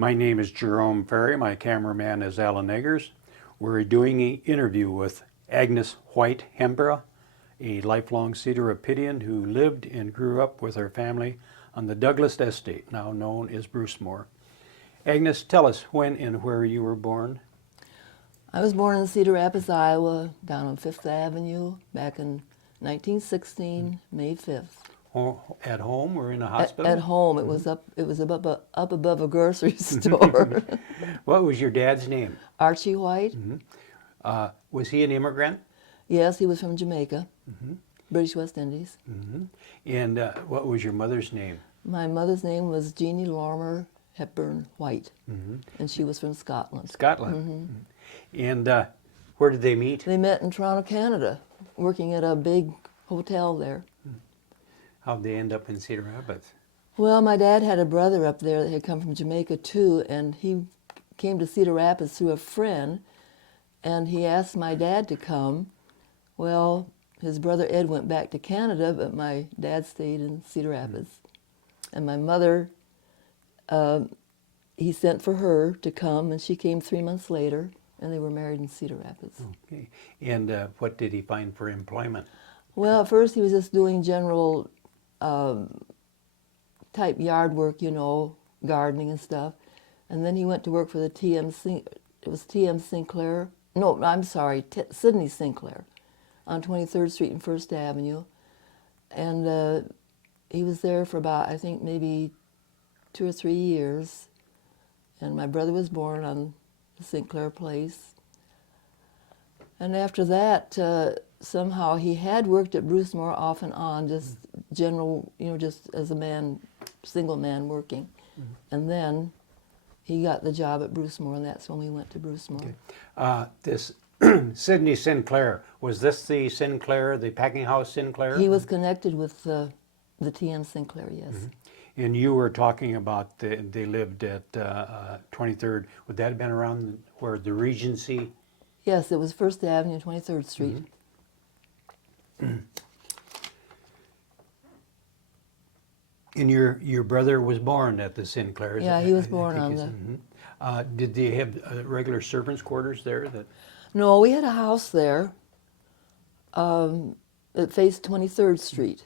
My name is Jerome Ferry. My cameraman is Alan Eggers. We're doing an interview with Agnes White Hembera, a lifelong Cedar Rapidian who lived and grew up with her family on the Douglas Estate, now known as Brucemore. Agnes, tell us when and where you were born. I was born in Cedar Rapids, Iowa, down on 5th Avenue, back in 1916, May 5th. At home or in a hospital? At home. It was up above a grocery store. What was your dad's name? Archie White. Was he an immigrant? Yes, he was from Jamaica, British West Indies. And what was your mother's name? My mother's name was Jeannie Lorimer Hepburn White, and she was from Scotland. Scotland. And where did they meet? They met in Toronto, Canada, working at a big hotel there. How'd they end up in Cedar Rapids? Well, my dad had a brother up there that had come from Jamaica too, and he came to Cedar Rapids through a friend, and he asked my dad to come. Well, his brother Ed went back to Canada, but my dad stayed in Cedar Rapids. And my mother, he sent for her to come, and she came 3 months later, and they were married in Cedar Rapids. Okay. And what did he find for employment? Well, at first he was just doing general type yard work, you know, gardening and stuff. And then he went to work for the T.M. Sinclair. No, I'm sorry, Sidney Sinclair on 23rd Street and 1st Avenue. And he was there for about, I think, maybe 2 or 3 years. And my brother was born on the Sinclair place. And after that, somehow he had worked at Brucemore off and on, just general, you know, just as a man, single man working. And then he got the job at Brucemore, and that's when we went to Brucemore. Okay. This Sidney Sinclair, was this the Sinclair, the packing house Sinclair? He was connected with the T.M. Sinclair, yes. And you were talking about they lived at 23rd. Would that have been around where the Regency? Yes, it was 1st Avenue, 23rd Street. And your brother was born at the Sinclairs? Yeah, he was born on the... did they have regular servants' quarters there? No, we had a house there that faced 23rd Street.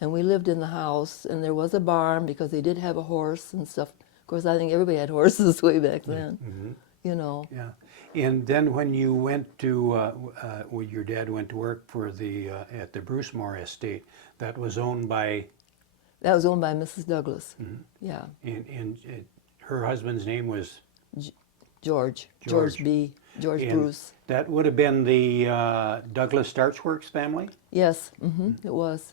And we lived in the house, and there was a barn because they did have a horse and stuff. Of course, I think everybody had horses way back then, you know. Yeah. And then when you went to, when your dad went to work for at the Brucemore estate, that was owned by? That was owned by Mrs. Douglas, yeah. And her husband's name was? George And Bruce. That would have been the Douglas Starch Works family? Yes, it was.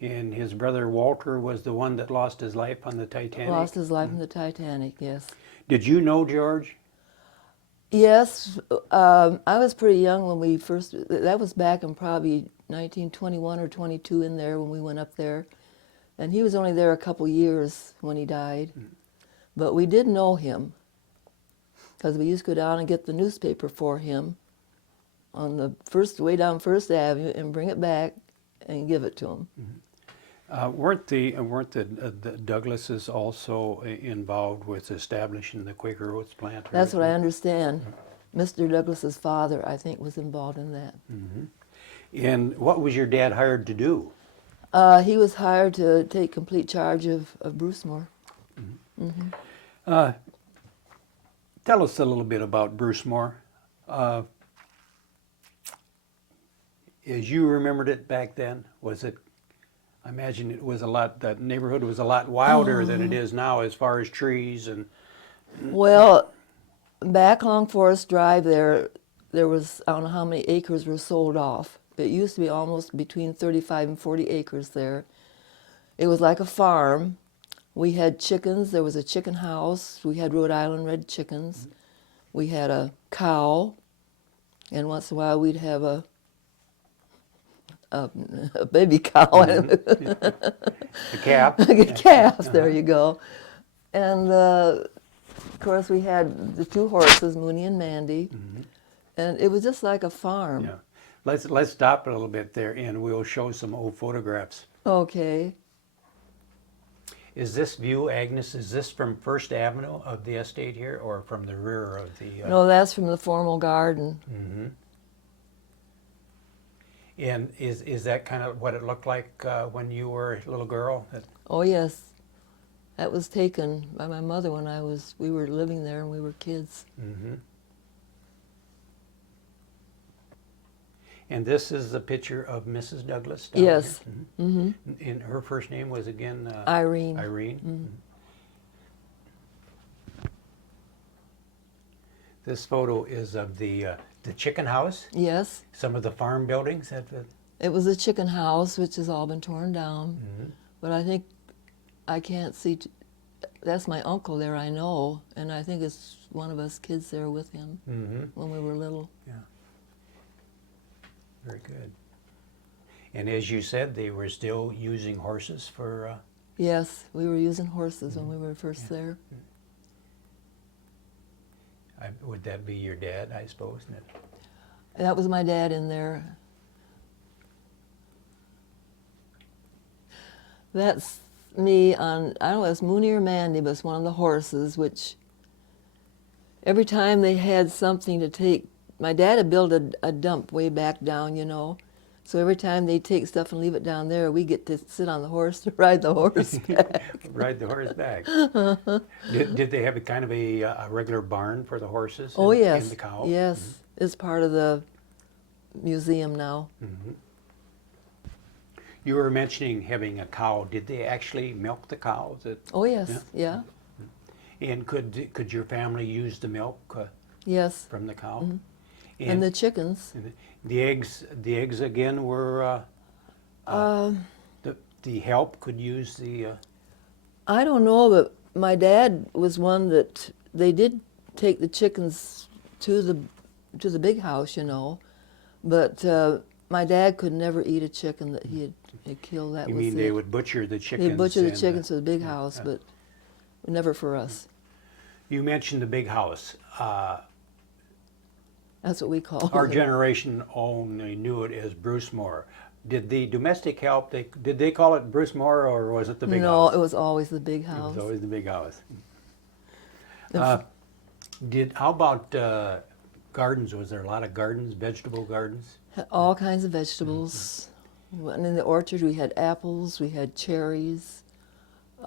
And his brother Walter was the one that lost his life on the Titanic? Lost his life in the Titanic, yes. Did you know George? Yes, I was pretty young when we first, that was back in probably 1921 or 22 in there when we went up there. And he was only there a couple years when he died. But we did know him because we used to go down and get the newspaper for him on the way down 1st Avenue and bring it back and give it to him. Weren't the Douglases also involved with establishing the Quaker Oats plant? That's what I understand. Mr. Douglas's father, I think, was involved in that. And what was your dad hired to do? He was hired to take complete charge of Brucemore. Tell us a little bit about Brucemore. As you remembered it back then, was it? I imagine it was that neighborhood was a lot wilder than it is now as far as trees and... Well, back along Forest Drive there was, I don't know how many acres were sold off. It used to be almost between 35 and 40 acres there. It was like a farm. We had chickens. There was a chicken house. We had Rhode Island red chickens. We had a cow, and once in a while we'd have a baby cow. A calf. A calf, there you go. And of course we had the 2 horses, Mooney and Mandy, and it was just like a farm. Yeah. Let's stop a little bit there, and we'll show some old photographs. Okay. Is this view, Agnes, is this from First Avenue of the estate here, or from the rear of the... No, that's from the formal garden. Mhm. And is that kind of what it looked like when you were a little girl? Oh yes, that was taken by my mother when we were living there and we were kids. Mm-hmm. And this is a picture of Mrs. Douglas down Yes. here? Mm-hmm. And her first name was again? Irene. Irene? Mhm. This photo is of the chicken house, Yes, some of the farm buildings. it was a chicken house which has all been torn down. Mm-hmm. But I think I can't see. That's my uncle there, I know, and I think it's one of us kids there with him Mm-hmm. when we were little. Yeah. Very good. And as you said, they were still using horses for... Yes, we were using horses when we were first there. would that be your dad, I suppose? That was my dad in there. That's me on, I don't know, it's Mooney or Mandy, but it's one of the horses, which every time they had something to take, my dad had built a dump way back down, you know. So every time they take stuff and leave it down there, we get to sit on the horse to ride the horse back. Ride the horse back. Did they have a kind of a regular barn for the horses? Oh, yes. And the cow? Yes. Mm-hmm. It's part of the museum now. Mm-hmm. You were mentioning having a cow. Did they actually milk the cows? Oh, yes. Yeah. And could your family use the milk Yes. from the cow? Mm-hmm. And the chickens. And the eggs again were the help could use the. I don't know, but my dad was one that they did take the chickens to the big house, you know, but my dad could never eat a chicken that he had killed. That You was mean it. they would butcher the chickens? They'd butcher the and, chickens to the big house, but never for us. You mentioned the big house. That's what we call Our it. generation only knew it as Bruce Moore. Did the domestic help? Did they call it Bruce Moore, or was it the big No, house? it was always the big It house. was always the big house. The How about gardens? Was there a lot of gardens, vegetable gardens? All kinds of vegetables. And in the orchard, we had apples, we had cherries. It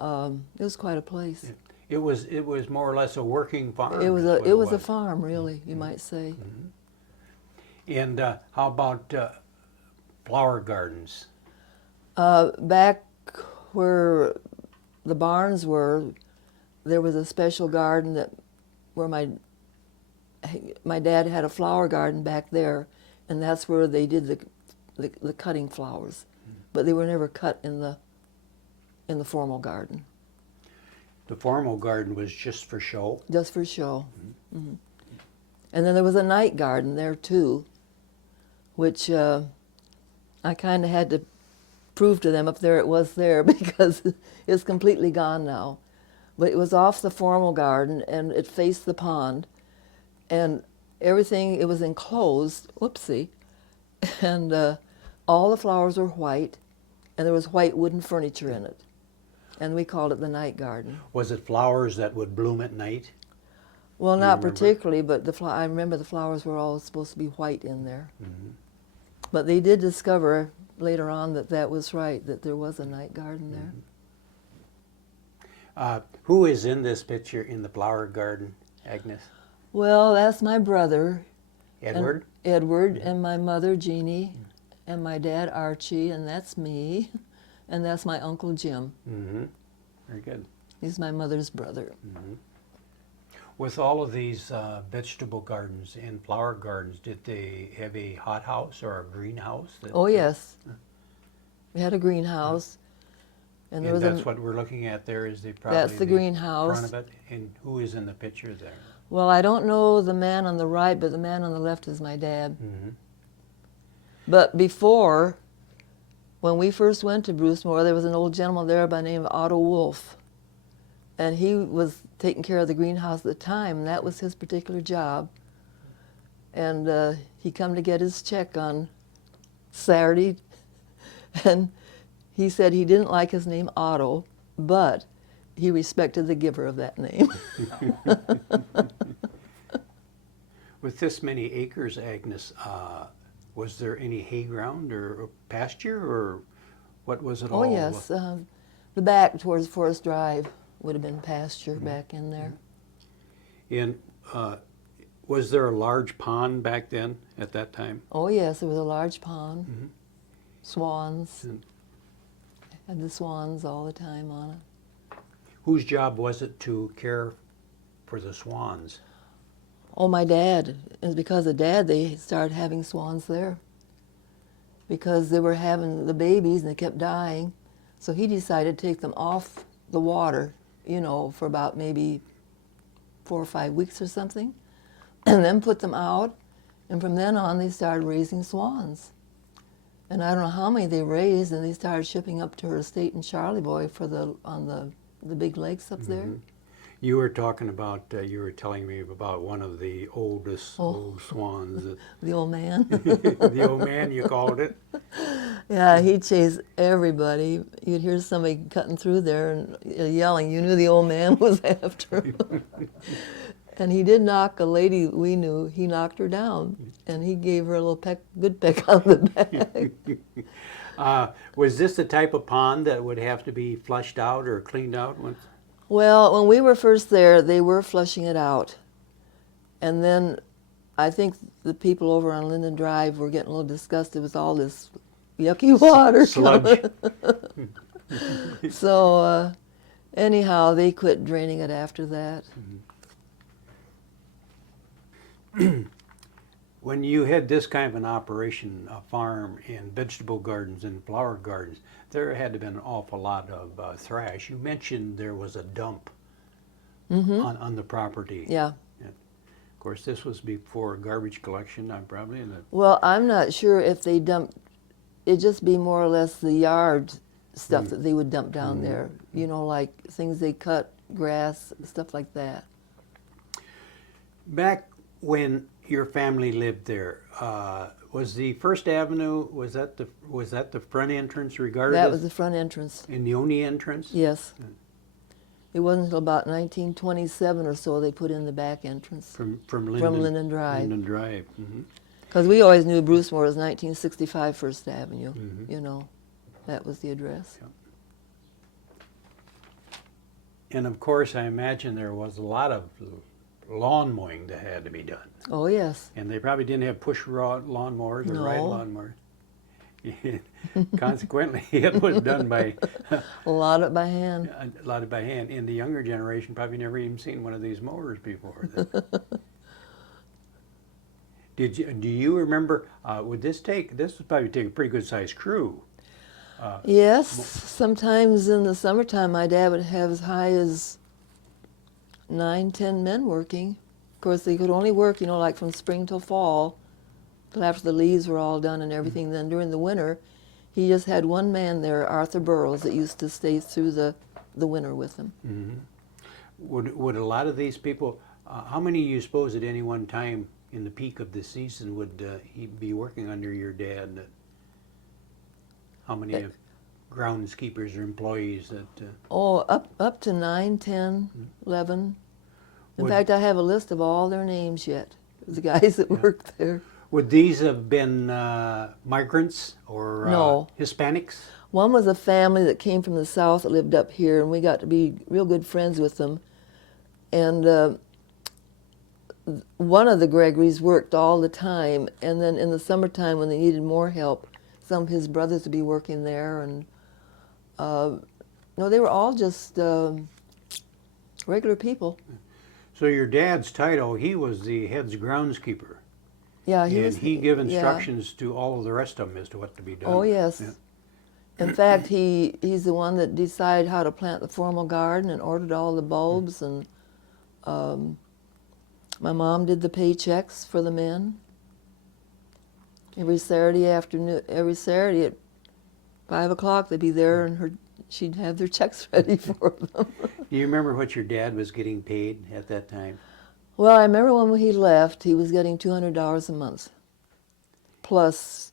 was quite a place. It was more or less a working farm. It was is what it was a farm, really, you might say. And how about flower gardens? Back where the barns were, there was a special garden where my dad had a flower garden back there, and that's where they did the cutting flowers, but they were never cut in the formal garden. The formal garden was just for show. Just for show. Mm-hmm. And then there was a night garden there too, which I kind of had to prove to them if it was there because it's completely gone now. But it was off the formal garden and it faced the pond, and everything, it was enclosed, whoopsie, and all the flowers were white, and there was white wooden furniture in it. And we called it the night garden. Was it flowers that would bloom at night? Well, You not remember? particularly, but I remember the flowers were all supposed to be white in there. Mm-hmm. But they did discover later on that was right, that there was a night garden there. Who is in this picture in the flower garden, Agnes? Well, that's my brother, Edward? Edward, and my mother, Jeannie, and my dad, Archie, and that's me, and that's my Uncle Jim. Mm-hmm. Very good. He's my mother's brother. Mm-hmm. With all of these vegetable gardens and flower gardens, did they have a hothouse or a greenhouse? Oh, yes. We had a greenhouse. And there was that's what we're looking at there is probably that's the greenhouse. front of it. And who is in the picture there? Well, I don't know the man on the right, but the man on the left is my dad. Mm-hmm. But before, when we first went to Bruce Moore, there was an old gentleman there by the name of Otto Wolf. And he was taking care of the greenhouse at the time, and that was his particular job. And he come to get his check on Saturday, and he said he didn't like his name Otto, but he respected the giver of that name. With this many acres, Agnes, was there any hay ground or pasture, or what was it Oh all? yes, the back towards Forest Drive would have been pasture back in there. And was there a large pond back then at that time? Oh yes, there was a large pond, swans. And Had the swans all the time on it. whose job was it to care for the swans? Oh, my dad. It was because of Dad they started having swans there. Because they were having the babies and they kept dying. So he decided to take them off the water, you know, for about maybe 4 or 5 weeks or something, and then put them out. And from then on, they started raising swans. And I don't know how many they raised, and they started shipping up to her estate in Charlevoix for on the big lakes up there. You were talking about, you were telling me about one of the oldest Oh. old swans. The old man. The old man, you called it? Yeah, he chased everybody. You'd hear somebody cutting through there and yelling. You knew the old man was after him. And he did knock a lady we knew. He knocked her down, and he gave her a little good peck on the back. Was this the type of pond that would have to be flushed out or cleaned out once? Well, when we were first there, they were flushing it out. And then I think the people over on Linden Drive were getting a little disgusted with all this yucky water. Sludge. So anyhow, they quit draining it after that. When you had this kind of an operation, a farm and vegetable gardens and flower gardens, there had to have been an awful lot of thrash. You mentioned there was a dump on the property. Yeah. Of course, this was before garbage collection, probably. Well, I'm not sure if they dumped, it'd just be more or less the yard stuff that they would dump down there. You know, like things they cut, grass, stuff like that. Back when your family lived there, was the First Avenue, was that the front entrance regarded That as- was the front entrance. and the only entrance? Yes. It wasn't until about 1927 or so they put in the back entrance. From Linden, Linden Drive. Linden Drive. Because we always knew Brucemore was 1965 First Avenue. You know, that was the address. And of course, I imagine there was a lot of lawn mowing that had to be done. Oh, yes. And they probably didn't have push lawnmowers or ride No. lawnmowers. Consequently, it was done by A lot of it by hand. a lot by hand. And the younger generation probably never even seen one of these mowers before. Do you remember? Would this would probably take a pretty good sized crew? Yes, sometimes in the summertime my dad would have as high as 9, 10 men working. Of course, they could only work, you know, like from spring till fall, till after the leaves were all done and everything. Then during the winter, he just had one man there, Arthur Burroughs, that used to stay through the winter with him. Would a lot of these people? How many you suppose at any one time in the peak of the season would he be working under your dad? How many groundskeepers or employees that? Oh, up to 9, 10, 11. In Would- fact, I have a list of all their names yet, the guys that worked there. Would these have been migrants or No. Hispanics? One was a family that came from the south that lived up here, and we got to be real good friends with them. And one of the Gregorys worked all the time, and then in the summertime when they needed more help, some of his brothers would be working there. And no, they were all just regular people. So your dad's title, he was the head's groundskeeper. Yeah, And he gave yeah. instructions to all of the rest of them as to what to be done. Oh, yes. Yeah. In fact, he's the one that decided how to plant the formal garden and ordered all the bulbs. And my mom did the paychecks for the men. Every Saturday afternoon, every Saturday at 5 o'clock, they'd be there, and she'd have their checks ready for them. Do you remember what your dad was getting paid at that time? Well, I remember when he left, he was getting $200 a month, plus,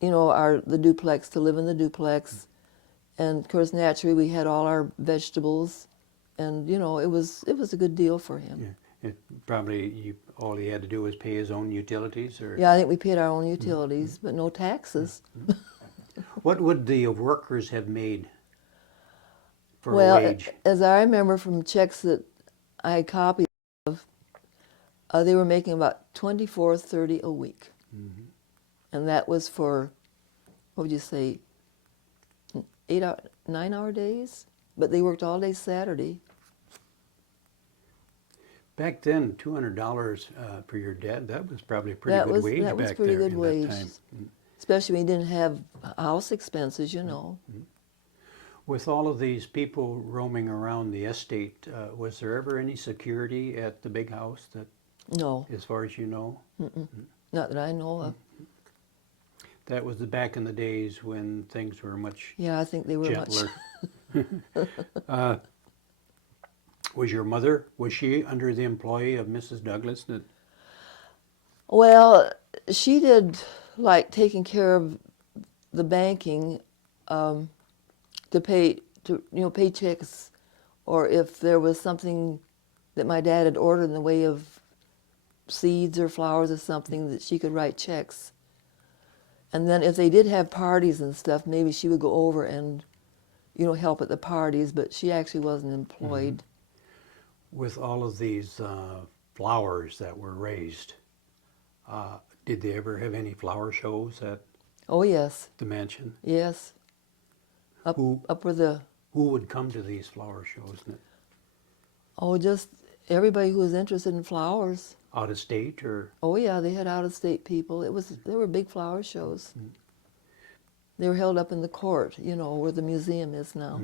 you know, the duplex, to live in the duplex. And of course, naturally, we had all our vegetables and you know, it was a good deal for him. Yeah. Probably all he had to do was pay his own utilities, or Yeah, I think we paid our own utilities, but no taxes. what would the workers have made for a Well, wage? as I remember from checks that I had copies of, they were making about $24.30 a week, and that was for, what would you say, 8-hour, 9-hour days? But they worked all day Saturday. Back then, $200 for your dad, that was probably a pretty That good was wage that was back pretty there good in wage, that time. especially when you didn't have house expenses, you know. With all of these people roaming around the estate, was there ever any security at the big house that, No, as far as you know? not that I know of. That was back in the days when things were much Yeah, I think they were gentler. much. Was your mother, was she under the employ of Mrs. Douglas? Well, she did like taking care of the banking, to pay pay checks, or if there was something that my dad had ordered in the way of seeds or flowers or something, that she could write checks. And then if they did have parties and stuff, maybe she would go over and help at the parties, but she actually wasn't employed. With all of these flowers that were raised, did they ever have any flower shows at Oh yes, the mansion? yes. Up Who where the who would come to these flower shows? just everybody who was interested in flowers. Out of state or? Oh yeah, they had out-of-state people. There were big flower shows. They were held up in the court, where the museum is now.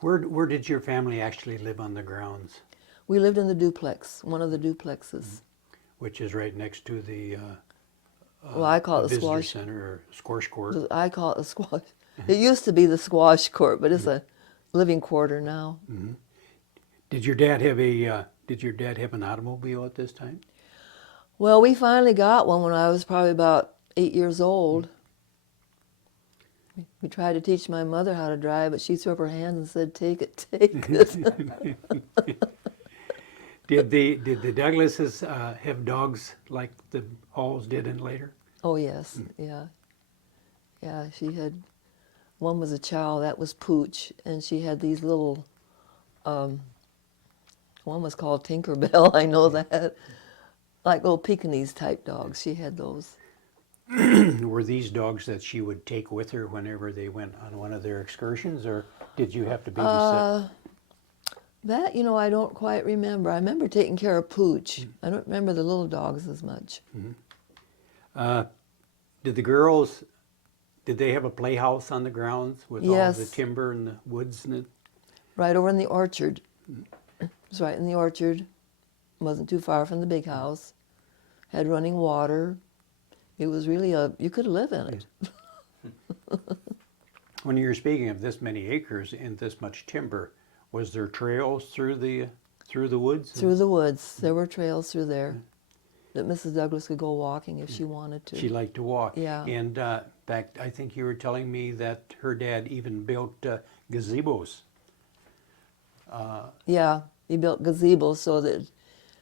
Where did your family actually live on the grounds? We lived in the duplex, one of the duplexes. Which is right next to the Well, I call it the visitor squash. center or squash court. I call it the squash. It used to be the squash court, but it's a living quarter now. Did your dad have an automobile at this time? Well, we finally got one when I was probably about 8 years old. We tried to teach my mother how to drive, but she threw up her hands and said, "Take it, take it." Did the Douglases have dogs like the Halls did in later? Oh yes, yeah, yeah. She had one was a chow, that was Pooch, and she had these little. One was called Tinkerbell. I know that, like little Pekingese type dogs. She had those. Were these dogs that she would take with her whenever they went on one of their excursions, or did you have to babysit? That I don't quite remember. I remember taking care of Pooch. I don't remember the little dogs as much. Did the girls, did they have a playhouse on the grounds with all the Yes. timber and the woods and it? Right over in the orchard. It was right in the orchard. Wasn't too far from the big house. Had running water. It was really you could live in it. When you were speaking of this many acres and this much timber, was there trails through the woods? Through the woods. There were trails through there that Mrs. Douglas could go walking if she wanted to. She liked to walk. Yeah. And back, I think you were telling me that her dad even built gazebos. Yeah, he built gazebos so that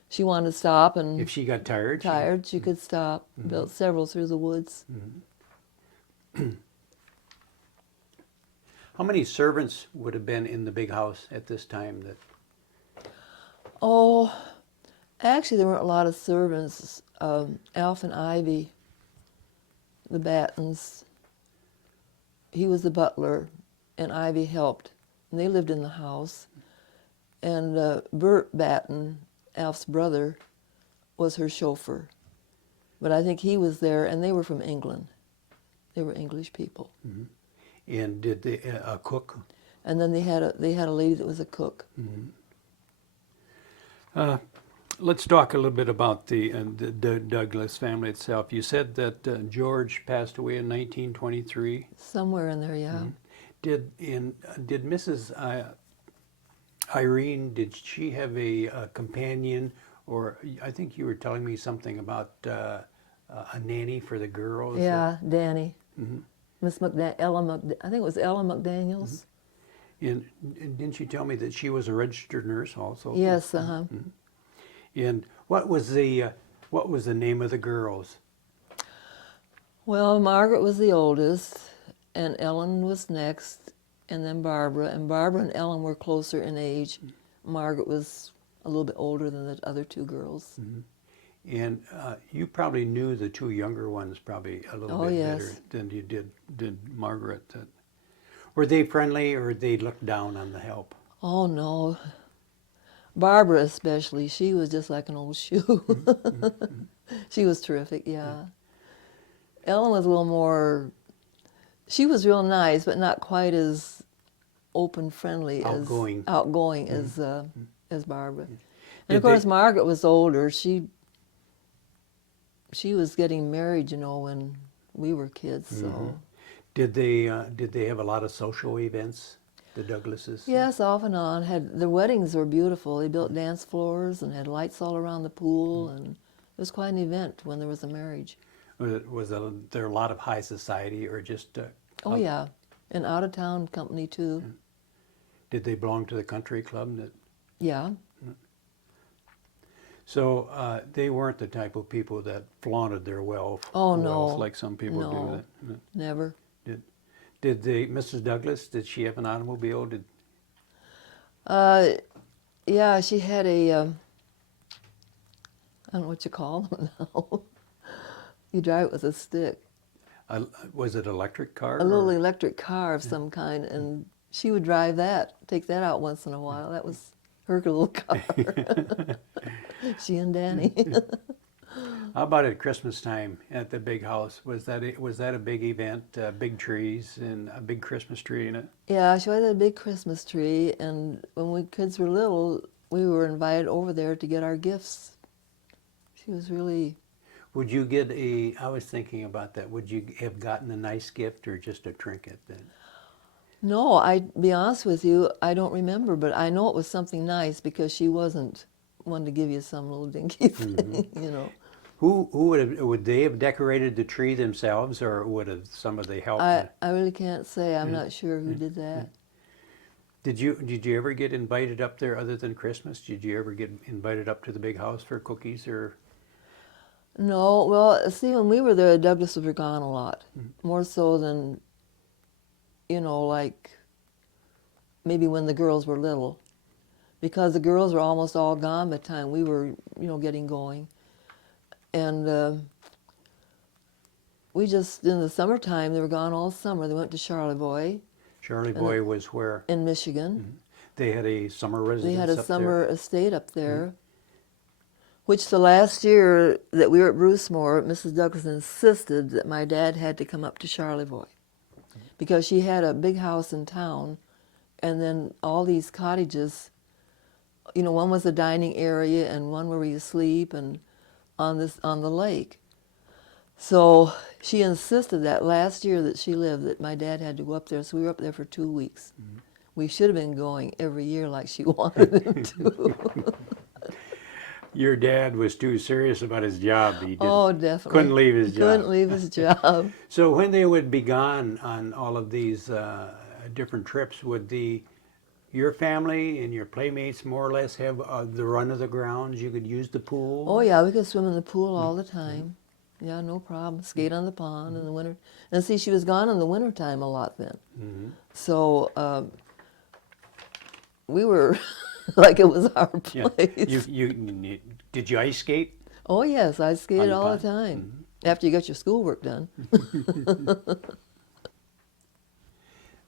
she wanted to stop and If she got tired. she could stop. Built several through the woods. How many servants would have been in the big house at this time? Oh, actually, there weren't a lot of servants. Alf and Ivy, the Battens, he was the butler, and Ivy helped. And they lived in the house. And Bert Batten, Alf's brother, was her chauffeur. But I think he was there, and they were from England. They were English people. And did they, a cook? And then they had a lady that was a cook. Let's talk a little bit about the Douglas family itself. You said that George passed away in 1923. Somewhere in there, yeah. Did Mrs. Irene, did she have a companion, or I think you were telling me something about a nanny for the girls? Yeah, Danny. Miss I think it was Ella McDaniels. And didn't you tell me that she was a registered nurse also? Yes, uh-huh. And what was the name of the girls? Well, Margaret was the oldest, and Ellen was next, and then Barbara. And Barbara and Ellen were closer in age. Margaret was a little bit older than the other two girls. And you probably knew the two younger ones probably a little bit better Yes. than you did Margaret. Were they friendly, or they looked down on the help? Oh, no. Barbara especially, she was just like an old shoe. She was terrific, yeah. Ellen was a little more, she was real nice, but not quite as open, friendly, Outgoing. as Barbara. And Did of course, they- Margaret was older. She was getting married, when we were kids. So Did they have a lot of social events, the Douglases? yes, off and on. Their weddings were beautiful. They built dance floors and had lights all around the pool, and it was quite an event when there was a marriage. Was there a lot of high society, or just? Oh yeah, and out of town company too. Did they belong to the country club? Yeah. So they weren't the type of people that flaunted their wealth. Oh no. Wealth like some people No. do. Never. Did Mrs. Douglas? Did she have an automobile? Yeah, she had a, I don't know what you call them now. You drive it with a stick. Was it electric car? A little electric car of some kind, and she would drive that, take that out once in a while. That was her little car. She and Danny. How about at Christmas time at the big house? Was that a big event? Big trees and a big Christmas tree in it? Yeah, she had a big Christmas tree, and when we kids were little, we were invited over there to get our gifts. She was really... Would you I was thinking about that. Would you have gotten a nice gift or just a trinket then? No, I'd be honest with you, I don't remember, but I know it was something nice because she wasn't one to give you some little dinky thing, Who would they have decorated the tree themselves, or would have some of the help? I really can't say. I'm not sure who did that. Did you ever get invited up there other than Christmas? Did you ever get invited up to the big house for cookies or? No, well, see, when we were there, Douglas were gone a lot, more so than, like maybe when the girls were little, because the girls were almost all gone by the time we were, getting going. And we just, in the summertime, they were gone all summer. They went to Charlevoix Charlevoix was where? in Michigan. They had a summer residence They had a up summer estate up there, which the last year that we were at Brucemore, Mrs. Douglas insisted that my dad had to come up to Charlevoix because she had a big house in town, and then all these cottages, one was a dining area and one where you sleep and on the lake. So she insisted that last year that she lived that my dad had to go up there, so we were up there for 2 weeks. We should have been going every year like she wanted him to. Your dad was too serious about his job. He Oh, definitely. couldn't leave his job. Couldn't leave his job. So when they would be gone on all of these different trips, would your family and your playmates more or less have the run of the grounds? You could use the pool? Oh, yeah, we could swim in the pool all the time. Yeah, no problem. Skate on the pond in the winter. And see, she was gone in the wintertime a lot then. So we were like it was our place. Yeah. Did you ice skate? Oh, yes, I skated the all the pond? time after you got your schoolwork done.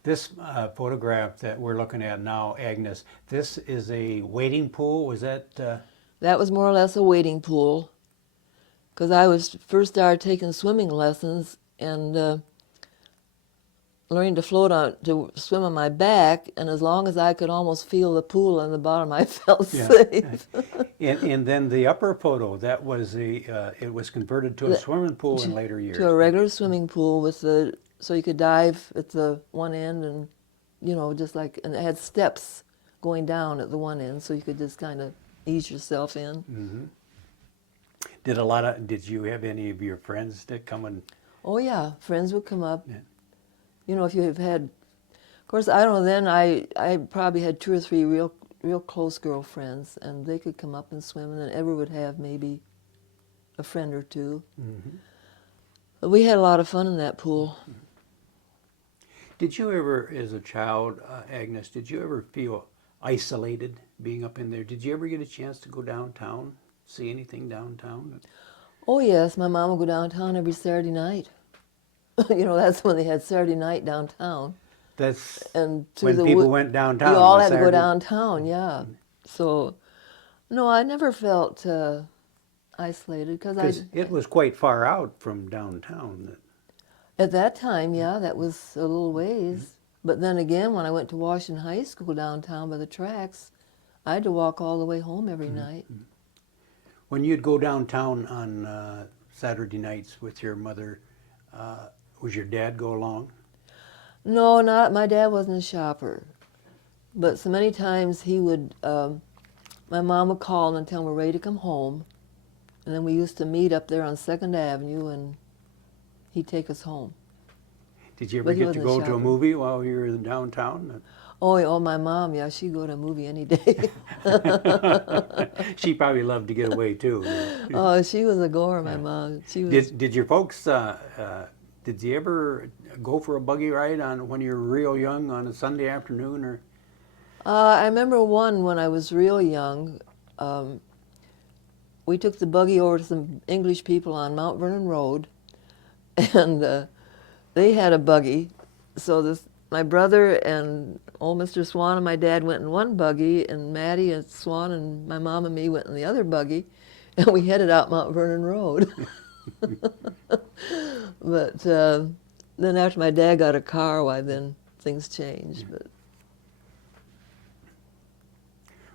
This photograph that we're looking at now, Agnes, this is a wading pool. Was that? That was more or less a wading pool because I was first started taking swimming lessons and learning to to swim on my back, and as long as I could almost feel the pool on the bottom, I felt safe. And then the upper photo, that was it was converted to a swimming pool in later years. To a regular swimming pool with so you could dive at the one end and, and it had steps going down at the one end so you could just kind of ease yourself in. Did you have any of your friends that come and? Oh yeah, friends would come up. Yeah. If you have had Of course, I don't know. Then I probably had 2 or 3 real close girlfriends, and they could come up and swim, and then Edward would have maybe a friend or two. Mm-hmm. But we had a lot of fun in that pool. Did you ever, as a child, Agnes, did you ever feel isolated being up in there? Did you ever get a chance to go downtown, see anything downtown? Oh yes, my mom would go downtown every Saturday night. You know, that's when they had Saturday night downtown. That's And when people went downtown. You all on had to go Saturday. downtown, yeah. So, no, I never felt isolated Because it was quite far out from downtown. At that time, yeah, that was a little ways. But then again, when I went to Washington High School downtown by the tracks, I had to walk all the way home every night. When you'd go downtown on Saturday nights with your mother, was your dad go along? No, not my dad wasn't a shopper, but so many times he would. My mom would call and tell him we're ready to come home, and then we used to meet up there on 2nd Avenue, and he'd take us home. Did you ever But he get to wasn't a go to a shopper. movie while you were in downtown? Oh, my mom, yeah, she'd go to a movie any day. She probably loved to get away too. Oh, she was a goer, my mom. She was. Did your folks? Did you ever go for a buggy ride on when you were real young on a Sunday afternoon or? I remember one when I was real young. We took the buggy over to some English people on Mount Vernon Road, and they had a buggy. So my brother and old Mr. Swan and my dad went in one buggy, and Maddie and Swan and my mom and me went in the other buggy, and we headed out Mount Vernon Road. But then after my dad got a car, why then things changed. But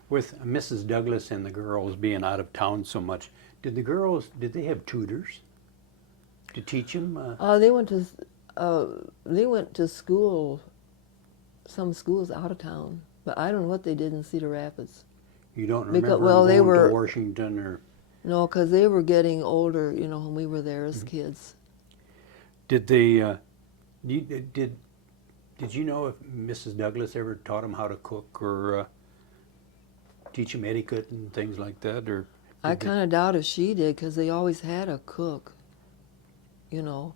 With Mrs. Douglas and the girls being out of town so much, did they have tutors to teach them? they went to school, some schools out of town, but I don't know what they did in Cedar Rapids. You don't remember they going were to Washington or? No, because they were getting older, you know, when we were there as kids. Did they? Did you know if Mrs. Douglas ever taught them how to cook or teach them etiquette and things like that, or? I kind of doubt if she did, because they always had a cook, you know,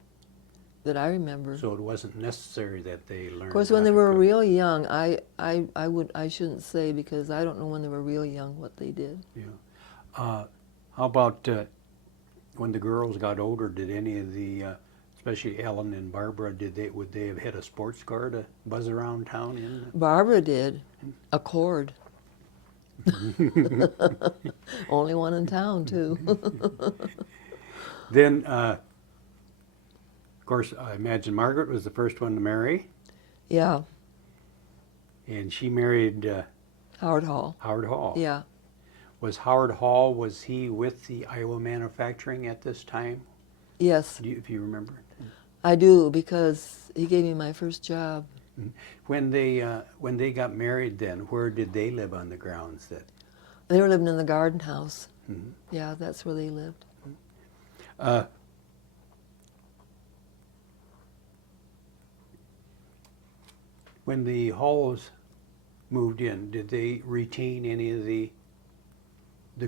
that I remember. So it wasn't necessary that they learned. Of course, when they were real young, I shouldn't say, because I don't know when they were real young what they did. Yeah. How about when the girls got older? Did any of the, especially Ellen and Barbara, would they have had a sports car to buzz around town in? Barbara did, a Cord. Only one in town, too. Then, of course, I imagine Margaret was the first one to marry, Yeah, and she married Howard Hall. Howard Hall. Yeah. Was Howard Hall, was he with the Iowa Manufacturing at this time? Yes, If you remember? I do, because he gave me my first job. When they got married then, where did they live on the grounds that? They were living in the garden house. Mhm. Yeah, that's where they lived. When the Halls moved in, did they retain any of the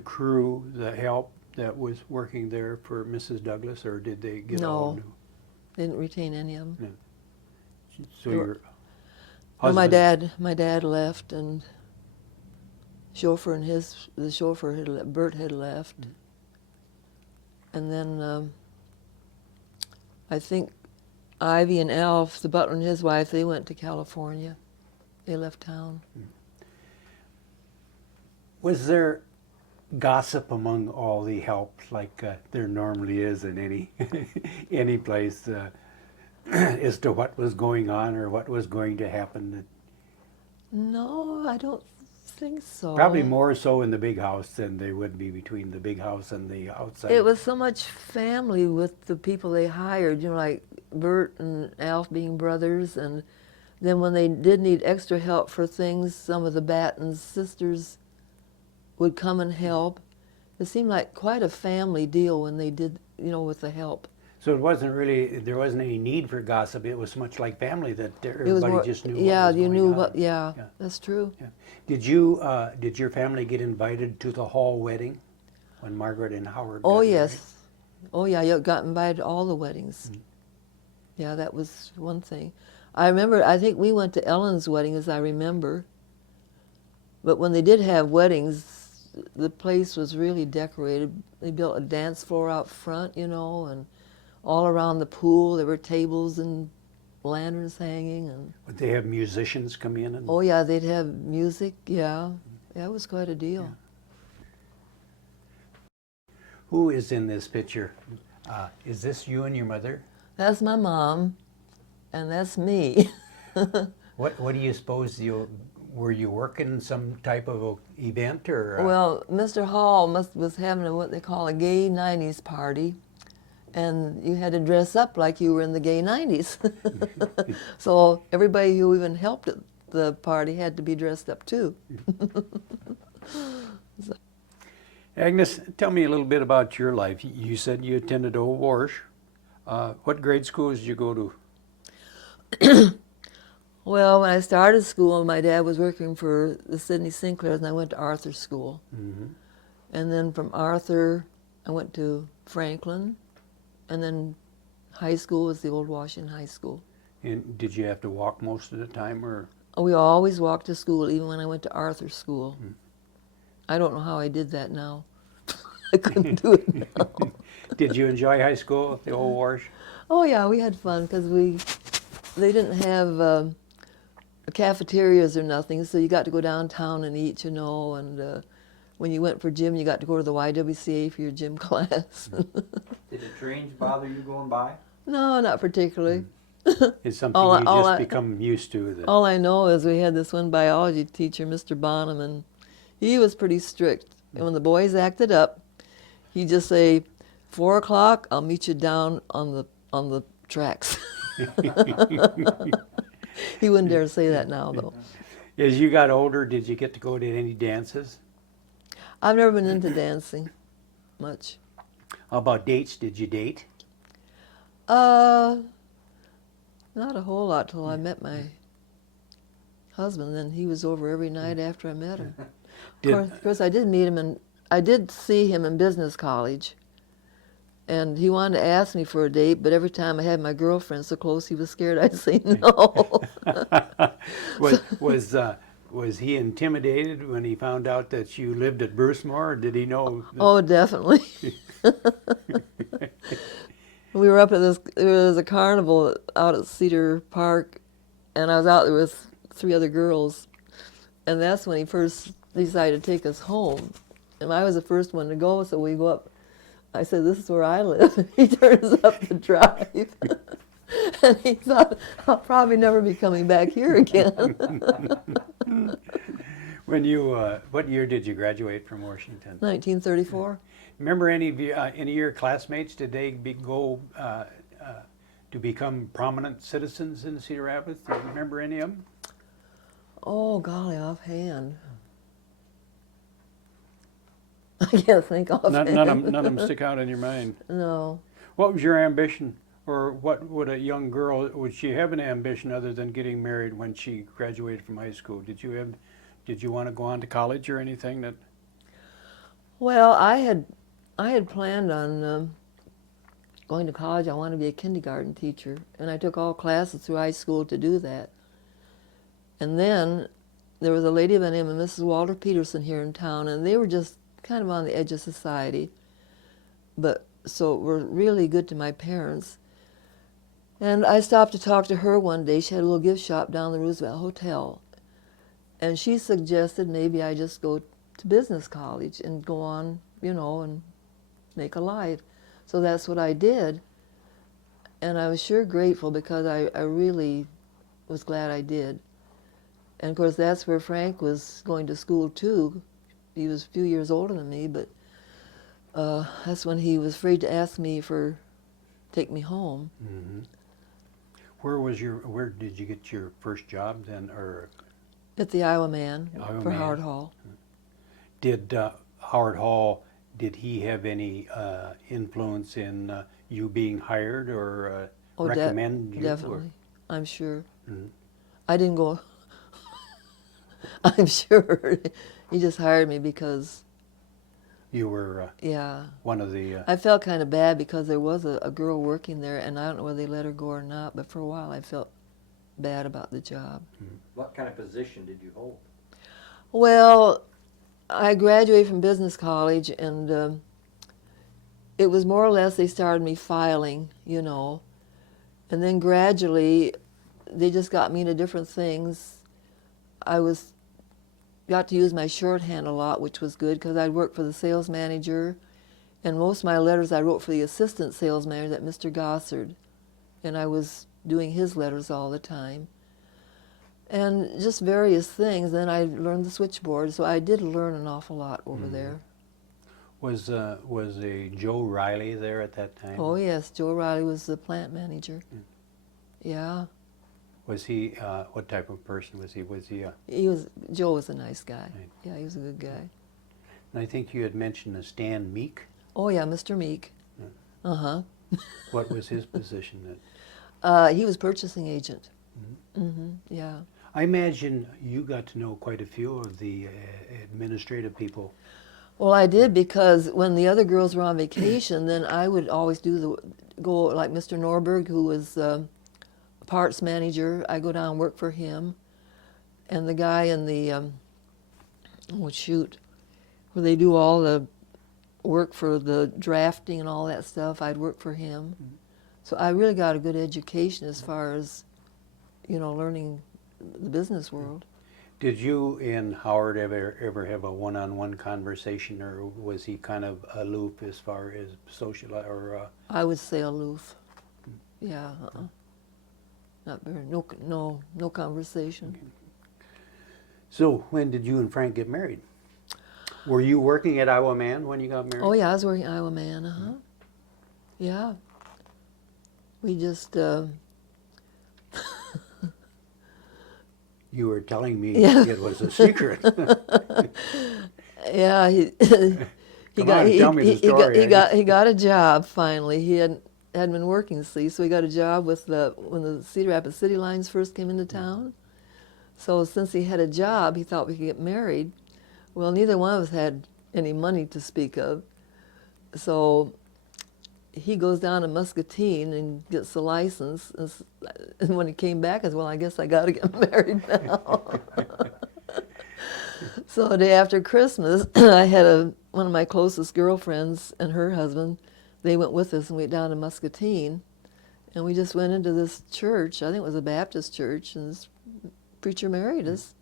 crew, the help that was working there for Mrs. Douglas, or did they get all No. new? They didn't retain any of them. So They were- your Well, husband, my dad left, and the chauffeur Bert had left, and then I think Ivy and Alf, the butler and his wife, they went to California. They left town. was there gossip among all the help like there normally is in any any place as to what was going on or what was going to happen? No, I don't think so. Probably more so in the big house than they would be between the big house and the outside. It was so much family with the people they hired, you know, like Bert and Alf being brothers, and then when they did need extra help for things, some of the Batten's sisters would come and help. It seemed like quite a family deal when they did, you know, with the help. So it wasn't really, there wasn't any need for gossip. It was much like family that It was everybody more, just knew yeah, what was you going knew on. what, yeah, Yeah. that's true. Yeah. Did your family get invited to the Hall wedding when Margaret and Howard Oh, got married? yes. Oh, yeah, you got invited to all the weddings. Yeah, that was one thing. I remember, I think we went to Ellen's wedding, as I remember. But when they did have weddings, the place was really decorated. They built a dance floor out front, you know, and all around the pool there were tables and lanterns hanging. And Would they have musicians come in? And oh, yeah, they'd have music, yeah. Yeah, it was quite a deal. who is in this picture? Is this you and your mother? That's my mom, and that's me. What do you suppose were you working some type of a event or? Well, Mr. Hall was having what they call a gay 90s party, and you had to dress up like you were in the gay 90s. So everybody who even helped at the party had to be dressed up too. Agnes, tell me a little bit about your life. You said you attended Old Warsh. What grade schools did you go to? Well, when I started school, my dad was working for the Sidney Sinclairs, and I went to Arthur School. Mm-hmm. And then from Arthur, I went to Franklin, and then high school was the Old Washington High School. And did you have to walk most of the time, or? We always walked to school, even when I went to Arthur School. I don't know how I did that now. I couldn't do it now. Did you enjoy high school at the Old Warsh? Oh yeah, we had fun because they didn't have cafeterias or nothing, so you got to go downtown and eat, you know. And when you went for gym, you got to go to the YWCA for your gym class. Did the trains bother you going by? No, not particularly. It's something All you just become used to. That. All I know is we had this one biology teacher, Mr. Bonham, and he was pretty strict. And when the boys acted up, he'd just say, 4 o'clock, I'll meet you down on the tracks. He wouldn't dare say that now, though. As you got older, did you get to go to any dances? I've never been into dancing much. How about dates? Did you date? Not a whole lot till I met my husband. Then he was over every night after I met him. Of course, I did meet him, and I did see him in business college. And he wanted to ask me for a date, but every time I had my girlfriend so close, he was scared I'd say no. Was he intimidated when he found out that you lived at Brucemore, or did he know? Oh, definitely. We were up at there was a carnival out at Cedar Park, and I was out there with 3 other girls, and that's when he first decided to take us home. And I was the first one to go, so we go up. I said, "This is where I live." He turns up the drive, and he thought, "I'll probably never be coming back here again." When you, what year did you graduate from Washington? 1934. Remember any of your classmates? Did they go to become prominent citizens in Cedar Rapids? Do you remember any of them? Oh, golly, offhand. I can't think offhand. None of them stick out in your mind. No. What was your ambition, or what would a young girl, would she have an ambition other than getting married when she graduated from high school? Did you want to go on to college or anything? That? Well, I had planned on going to college. I wanted to be a kindergarten teacher, and I took all classes through high school to do that. And then there was a lady by the name of Mrs. Walter Peterson here in town, and they were just kind of on the edge of society, but so were really good to my parents. And I stopped to talk to her one day. She had a little gift shop down the Roosevelt Hotel, and she suggested maybe I just go to business college and go on, you know, and make a life. So that's what I did, and I was sure grateful because I really was glad I did. And of course that's where Frank was going to school too. He was a few years older than me, but that's when he was afraid to ask me take me home. Mm-hmm. Where did you get your first job then, or? At the Iowa Man for Man. Howard Hall. Did Howard Hall Did he have any influence in you being hired or Oh, recommend you? definitely. I'm sure. Mhm. I didn't go. I'm sure. He just hired me because, You were yeah. one of the. I felt kind of bad because there was a girl working there, and I don't know whether they let her go or not, but for a while I felt bad about the job. What kind of position did you hold? Well, I graduated from business college, and it was more or less they started me filing, you know, and then gradually they just got me into different things. I got to use my shorthand a lot, which was good because I'd worked for the sales manager, and most of my letters I wrote for the assistant sales manager, that Mr. Gossard, and I was doing his letters all the time. And just various things. Then I learned the switchboard, so I did learn an awful lot over there. Was a Joe Riley there at that time? Oh yes, Joe Riley was the plant manager. Yeah, Was he what type of person was he? Was he? Joe was a nice guy. Right. Yeah, he was a good guy. And I think you had mentioned a Stan Meek. Oh yeah, Mr. Meek. Yeah. Uh-huh. What was his position then? He was purchasing agent. Yeah. I imagine you got to know quite a few of the administrative people. Well, I did because when the other girls were on vacation, then I would always go like Mr. Norberg, who was parts manager. I go down and work for him, and the guy in the where they do all the work for the drafting and all that stuff. I'd work for him, so I really got a good education as far as, you know, learning the business world. Did you and Howard ever have a one-on-one conversation, or was he kind of aloof as far as social or? I would say aloof. Yeah, not very. No conversation. So when did you and Frank get married? Were you working at Iowa Man when you got married? Oh yeah, I was working at Iowa Man. Yeah. We just. You were telling me Yeah. it was a secret. Yeah, he Come on, tell me the story. he got a job finally. He hadn't been working, see, so he got a job with when the Cedar Rapids City Lines first came into town. So since he had a job, he thought we could get married. Well, neither one of us had any money to speak of, so he goes down to Muscatine and gets the license. And when he came back, I said, "Well, I guess I got to get married now." So the day after Christmas, I had one of my closest girlfriends and her husband. They went with us, and we went down to Muscatine, and we just went into this church. I think it was a Baptist church, and this preacher married us.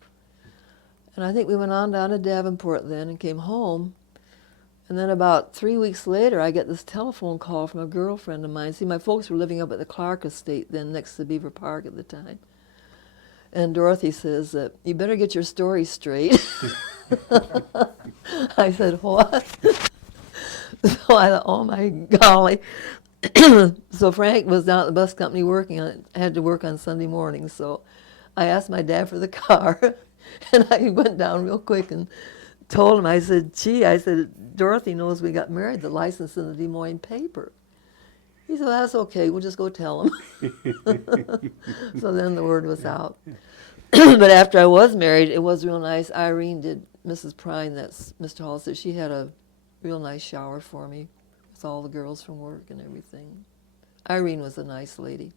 And I think we went on down to Davenport then and came home. And then about 3 weeks later, I get this telephone call from a girlfriend of mine. See, my folks were living up at the Clark Estate then, next to Beaver Park at the time. And Dorothy says, "You better get your story straight." I said, "What?" So I thought, oh my golly. So Frank was down at the bus company working on it. I had to work on Sunday mornings, so I asked my dad for the car. And I went down real quick and told him, I said, "Dorothy knows we got married, the license in the Des Moines paper." He said, "That's okay, we'll just go tell him." So then the word was out. But after I was married, it was real nice. Irene did, Mrs. Prine, that's Mr. Hall, said she had a real nice shower for me with all the girls from work and everything. Irene was a nice lady.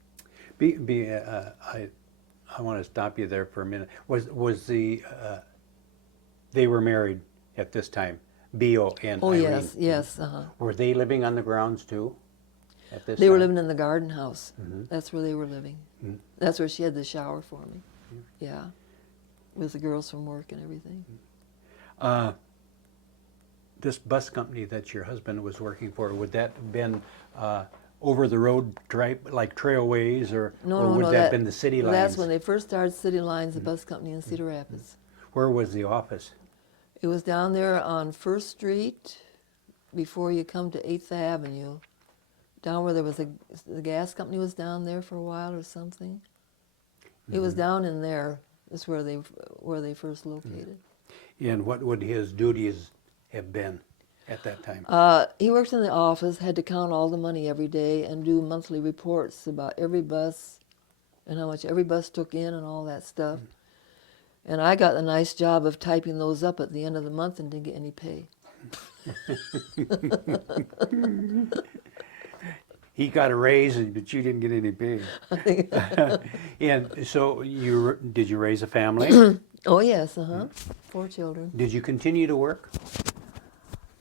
I want to stop you there for a minute. Was they were married at this time, Bio and Oh, Irene? yes. Were they living on the grounds too at this They time? were living in the garden house. Mhm. That's where they were living. Mhm. That's where she had the shower for me. Yeah, with the girls from work and everything. This bus company that your husband was working for, would that have been over the road like Trailways, or would that have been the city lines? That's when they first started City Lines, the bus company in Cedar Rapids. Where was the office? It was down there on 1st Street before you come to 8th Avenue, down where there was the gas company was down there for a while or something. It was down in there is where they first located. And what would his duties have been at that time? He worked in the office, had to count all the money every day and do monthly reports about every bus and how much every bus took in and all that stuff. And I got the nice job of typing those up at the end of the month and didn't get any pay. He got a raise, but you didn't get any pay. And so did you raise a family? Oh, yes, 4 children. Did you continue to work?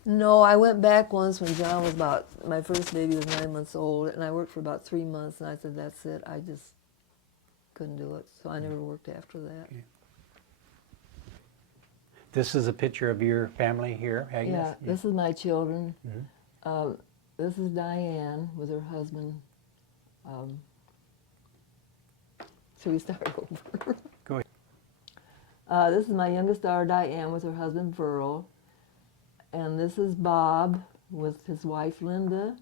No, I went back once when John was about, my first baby was 9 months old, and I worked for about 3 months, and I said, that's it. I just couldn't do it, so I never worked after that. Okay. This is a picture of your family here, Agnes? Yeah, this is my children. This is Diane with her husband. Should we start over? Go ahead. This is my youngest daughter, Diane, with her husband, Burl. And this is Bob with his wife, Linda.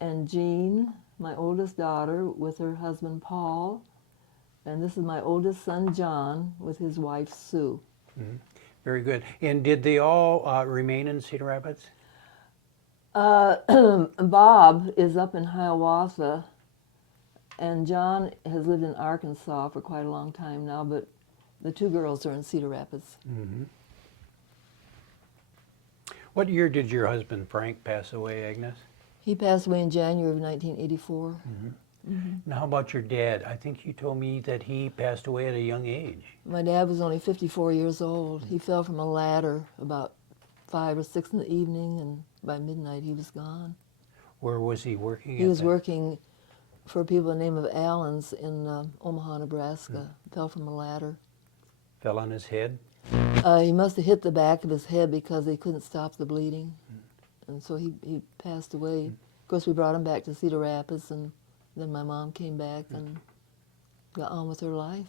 And Jean, my oldest daughter, with her husband, Paul. And this is my oldest son, John, with his wife, Sue. Mm-hmm. Very good. And did they all remain in Cedar Rapids? Bob is up in Hiawatha, and John has lived in Arkansas for quite a long time now, but the 2 girls are in Cedar Rapids. Mm-hmm. What year did your husband, Frank, pass away, Agnes? He passed away in January of 1984. Now, how about your dad? I think you told me that he passed away at a young age. My dad was only 54 years old. He fell from a ladder about 5 or 6 in the evening, and by midnight he was gone. Where was he working? He was working for people by the name of Allens in Omaha, Nebraska. Fell from a ladder. Fell on his head? He must have hit the back of his head because they couldn't stop the bleeding. And so he passed away. Of course, we brought him back to Cedar Rapids, and then my mom came back and got on with her life.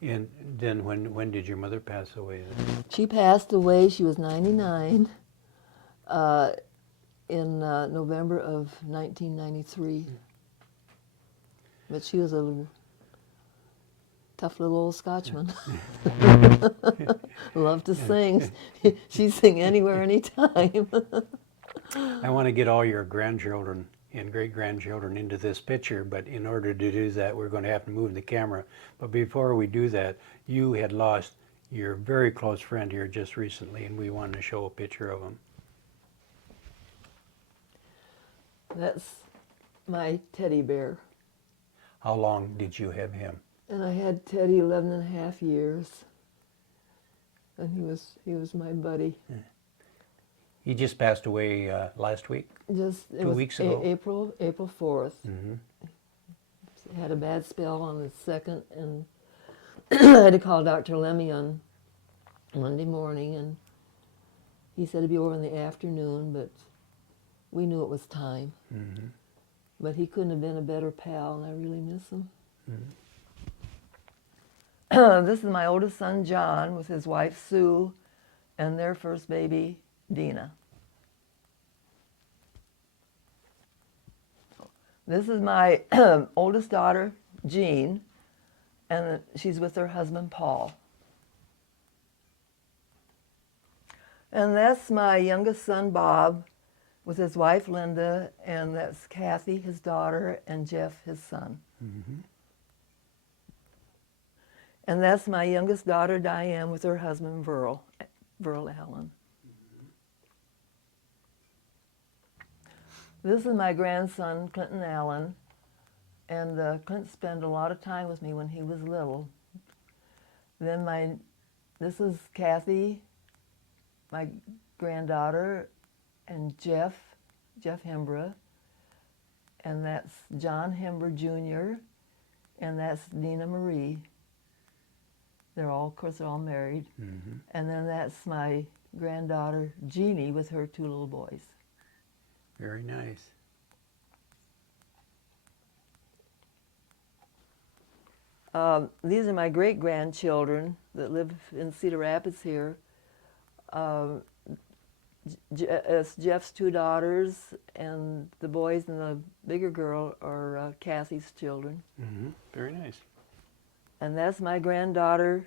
And then when did your mother pass away? She passed away, she was 99, in November of 1993. But she was a tough little old Scotchman. Loved to sing. She'd sing anywhere, anytime. I want to get all your grandchildren and great-grandchildren into this picture, but in order to do that, we're going to have to move the camera. But before we do that, you had lost your very close friend here just recently, and we wanted to show a picture of him. That's my teddy bear. How long did you have him? And I had Teddy 11 and a half years. And he was my buddy. He just passed away last week? Just 2 weeks ago? April 4th. Mm-hmm. Had a bad spell on the 2nd, and I had to call Dr. Lemmy on Monday morning, and he said it'd be over in the afternoon, but we knew it was time. Mm-hmm. But he couldn't have been a better pal, and I really miss him. Mm-hmm. This is my oldest son, John, with his wife, Sue, and their first baby, Dina. This is my oldest daughter, Jean, and she's with her husband, Paul. And that's my youngest son, Bob, with his wife, Linda, and that's Kathy, his daughter, and Jeff, his son. Mm-hmm. And that's my youngest daughter, Diane, with her husband, Verl Allen. This is my grandson, Clinton Allen, and Clint spent a lot of time with me when he was little. Then this is Kathy, my granddaughter, and Jeff Hembera, and that's John Hembera Jr., and that's Nina Marie. Of course, they're all married. Mm-hmm. And then that's my granddaughter, Jeannie, with her 2 little boys. Very nice. These are my great-grandchildren that live in Cedar Rapids here. It's Jeff's 2 daughters, and the boys and the bigger girl are Kathy's children. Mm-hmm. Very nice. And that's my granddaughter.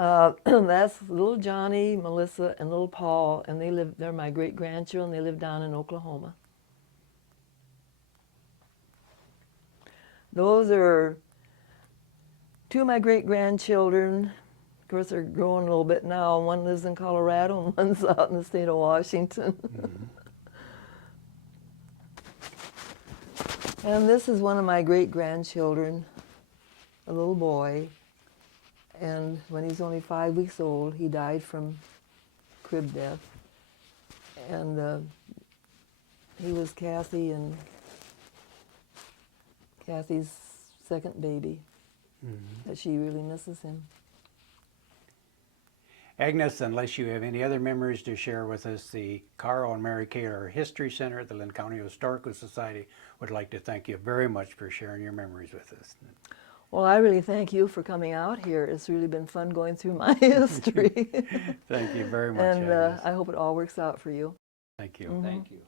That's little Johnny, Melissa, and little Paul, and they're my great-grandchildren. They live down in Oklahoma. Those are two of my great-grandchildren. Of course, they're growing a little bit now. One lives in Colorado and one's out in the state of Washington. And this is one of my great-grandchildren, a little boy. And when he was only 5 weeks old, he died from crib death. And he was Kathy's second baby. That she really misses him. Agnes, unless you have any other memories to share with us, the Carl and Mary Kaler History Center at the Linn County Historical Society would like to thank you very much for sharing your memories with us. Well, I really thank you for coming out here. It's really been fun going through my history. Thank you very much, And Agnes. I hope it all works out for you. Thank you. Mhm. Thank you.